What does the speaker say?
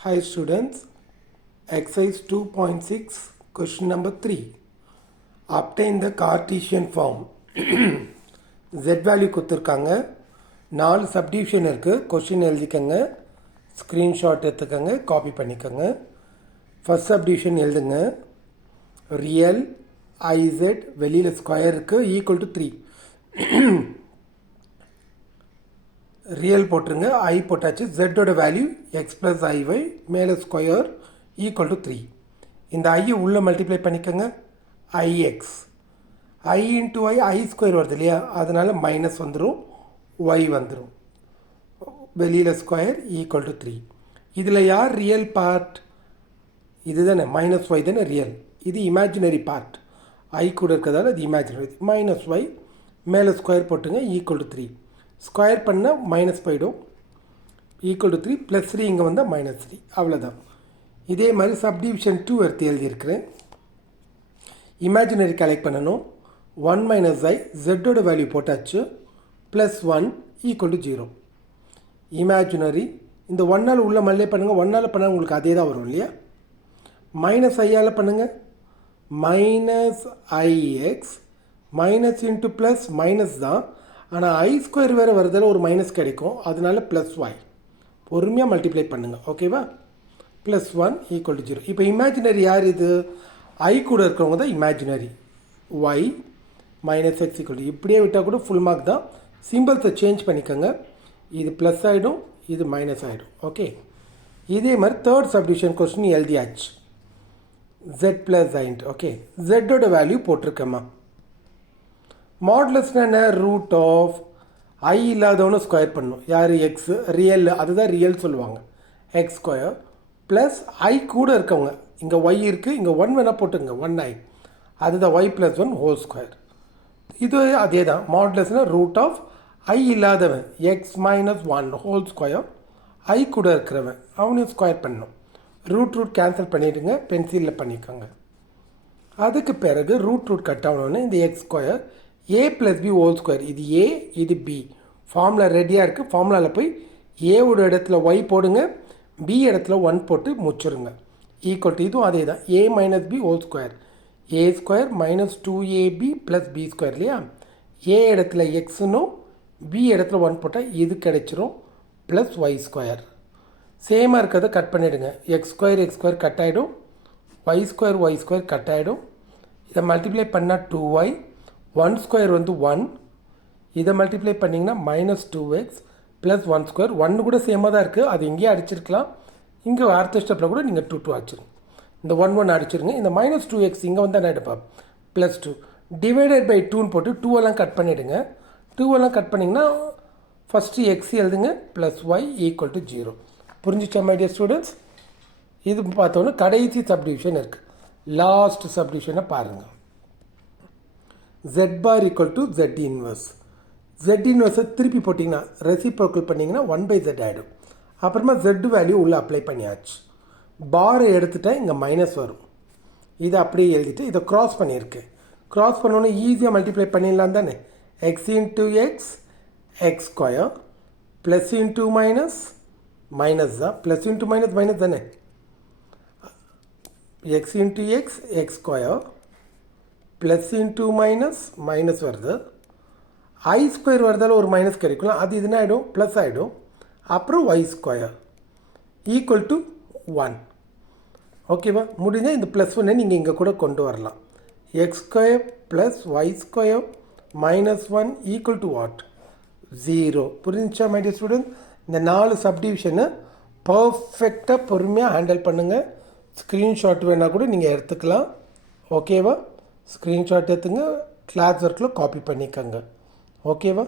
Hi students, exercise 2.6 question number 3. Obtain the Cartesian form. Z value கொடுத்துருக்காங்க 4 subdivision இருக்குது question எழுதிக்கங்க screenshot எடுத்துக்கங்க copy பண்ணிக்கங்க first subdivision எழுதுங்க real ICET வெளியில் square இருக்குது ஈக்குவல் டு 3 ரியல் போட்டுருங்க ஐ போட்டாச்சு ஜெட்டோட வேல்யூ எக்ஸ் ப்ளஸ் ஐஒய் மேலே ஸ்கொயர் ஈக்குவல் டு 3 இந்த ஐயை உள்ளே மல்டிப்ளை பண்ணிக்கோங்க ஐஎக்ஸ் ஐ இன்ட்டு ஒய் ஐ ஸ்கொயர் வருது இல்லையா அதனால் மைனஸ் வந்துடும் ஒய் வந்துடும் வெளியில் ஸ்கொயர் ஈக்குவல் டு 3 இதில் யார் ரியல் பார்ட் இது தானே மைனஸ் ஒய் தானே ரியல் இது இமேஜினரி பார்ட் ஐ கூட இருக்கிறதால அது இமேஜினரி மைனஸ் ஒய் மேலே ஸ்கொயர் போட்டுங்க ஈக்குவல் டு 3 ஸ்கொயர் பண்ணால் மைனஸ் போயிடும் ஈக்குவல் டு 3 ப்ளஸ் 3 இங்கே வந்தால் மைனஸ் 3 அவ்வளோதான் இதே மாதிரி சப்டிவிஷன் 2 எடுத்து எழுதியிருக்கிறேன் இமேஜினரி கலெக்ட் பண்ணணும் 1 மைனஸ் ஐ ஜெட்டோட வேல்யூ போட்டாச்சு ப்ளஸ் 1 ஈக்குவல் டு 0 இமேஜினரி இந்த ஒன்னால் உள்ள மல்லே பண்ணுங்கள் ஒன்னால் பண்ணால் உங்களுக்கு அதே தான் வரும் இல்லையா மைனஸ் ஐயால் பண்ணுங்கள் minus ix minus into plus minus தான் ஆனால் ஐ ஸ்கொயர் வேறு வரதில் ஒரு மைனஸ் கிடைக்கும் அதனால ப்ளஸ் ஒய் பொறுமையாக மல்டிப்ளை பண்ணுங்கள் ஓகேவா ப்ளஸ் 1 ஈக்குவல் டு 0 இப்போ இமேஜினரி யார் இது ஐ கூட இருக்கிறவங்க தான் imaginary Y minus X equal to இப்படியே விட்டால் கூட ஃபுல் மார்க் தான் சிம்பிள்ஸை சேஞ்ச் பண்ணிக்கோங்க இது ப்ளஸ் ஆகிடும் இது மைனஸ் ஆகிடும் ஓகே இதே மாதிரி தேர்ட் சப்டிவிஷன் கொஸ்டின் எழுதியாச்சு ஜெட் ப்ளஸ் ஐன்ட் ஓகே ஜெட்டோட வேல்யூ போட்டிருக்கேம்மா மாடுலஸ்னா என்ன ரூட் ஆஃப் ஐ இல்லாதவனு ஸ்கொயர் பண்ணணும் யார் எக்ஸ் ரியல் அதுதான் ரியல் சொல்லுவாங்க எக்ஸ் ஸ்கொயர் ப்ளஸ் ஐ கூட இருக்கவங்க இங்கே ஒய் இருக்குது இங்கே 1 வேணால் போட்டுங்க 1 ஐ அதுதான் ஒய் ப்ளஸ் 1 ஹோல் ஸ்கொயர் இது அதே தான் மாடுலஸ்னால் ரூட் ஆஃப் ஐ இல்லாதவன் எக்ஸ் மைனஸ் 1 ஹோல் ஸ்கொயர் ஐ கூட இருக்கிறவன் அவனையும் ஸ்கொயர் பண்ணணும் ரூட் கேன்சல் பண்ணிவிடுங்க பென்சிலில் பண்ணிக்கோங்க அதுக்கு பிறகு ரூட் கட் ஆகணுன்னு இந்த எக்ஸ் ஸ்கொயர் ஏ ப்ளஸ் பி ஹோல் ஸ்கொயர் இது ஏ இது பி ஃபார்முலா ரெடியாக இருக்குது ஃபார்முலாவில் போய் ஏவோட இடத்துல ஒய் போடுங்க பி இடத்துல 1 போட்டு முச்சிருங்க ஈக்குவல் டு இதுவும் அதே தான் A minus B whole square A square minus 2ab plus B square இல்லையா ஏ இடத்துல எக்ஸ்னும் பி இடத்துல 1 போட்டால் இது கிடைச்சிரும் ப்ளஸ் ஒய் ஸ்கொயர் சேமாக இருக்கிறத கட் பண்ணிவிடுங்க எக்ஸ் ஸ்கொயர் கட் ஆகிடும் ஒய் ஸ்கொயர் கட் ஆகிடும் இதை மல்டிப்ளை பண்ணால் 2y 1 ஸ்கொயர் வந்து 1 இதை மல்டிப்ளை பண்ணிங்கன்னா மைனஸ் 2x ப்ளஸ் 1 ஸ்கொயர் 1 கூட சேமாக தான் இருக்குது அது இங்கேயே அடிச்சிருக்கலாம் இங்கே அடுத்த ஸ்டெப்பில் கூட நீங்கள் 2 அடிச்சிருங்க இந்த 1 அடிச்சிருங்க இந்த மைனஸ் 2x இங்கே வந்து என்ன எடுப்பா ப்ளஸ் 2 டிவைடட் பை 2ன்னு போட்டு 2 கட் பண்ணிவிடுங்க 2 கட் பண்ணிங்கன்னா ஃபஸ்ட்டு எக்ஸ் எழுதுங்க ப்ளஸ் ஒய் ஈக்குவல் டு 0 புரிஞ்சிச்சா மை டியர் ஸ்டூடெண்ட்ஸ் இது பார்த்தோன்னா கடைசி சப்டிவிஷன் இருக்குது லாஸ்ட் சப்டிவிஷனை பாருங்கள் z bar equal to z inverse z inverse திருப்பி போட்டிங்கன்னா ரெசிப்ரோக்கல் பண்ணிங்கன்னா 1/z ஆகிடும் அப்புறமா z வேல்யூ உள்ளே அப்ளை பண்ணியாச்சு பாரை எடுத்துட்டால் இங்கே மைனஸ் வரும் இதை அப்படியே எழுதிட்டு இதை க்ராஸ் பண்ணியிருக்கேன் க்ராஸ் பண்ணோன்னே ஈஸியாக மல்டிப்ளை பண்ணிடலாம் தானே X into X X square plus into minus தான் ப்ளஸ் இன்ட்டு மைனஸ் தானே X into X X square plus into minus வருது ஐ ஸ்கொயர் வரதால் ஒரு மைனஸ் கிடைக்கலாம் அது இதுனா ஆகிடும் ப்ளஸ் ஆகிடும் அப்புறம் ஒய் ஸ்கொயர் ஈக்குவல் டு 1 ஓகேவா முடிஞ்சால் இந்த ப்ளஸ் 1 நீங்கள் இங்கே கூட கொண்டு வரலாம் X square plus Y square minus 1 equal to what 0 புரிஞ்சிச்சா மை டியர் ஸ்டூடெண்ட் இந்த 4 சப்டிவிஷனை பர்ஃபெக்டாக பொறுமையாக ஹேண்டில் பண்ணுங்கள் ஸ்க்ரீன்ஷாட் வேணால் கூட நீங்கள் எடுத்துக்கலாம் ஓகேவா ஸ்க்ரீன்ஷாட் எடுத்துங்க கிளாஸ் ஒர்க்கில் காப்பி பண்ணிக்கோங்க ஓகேவா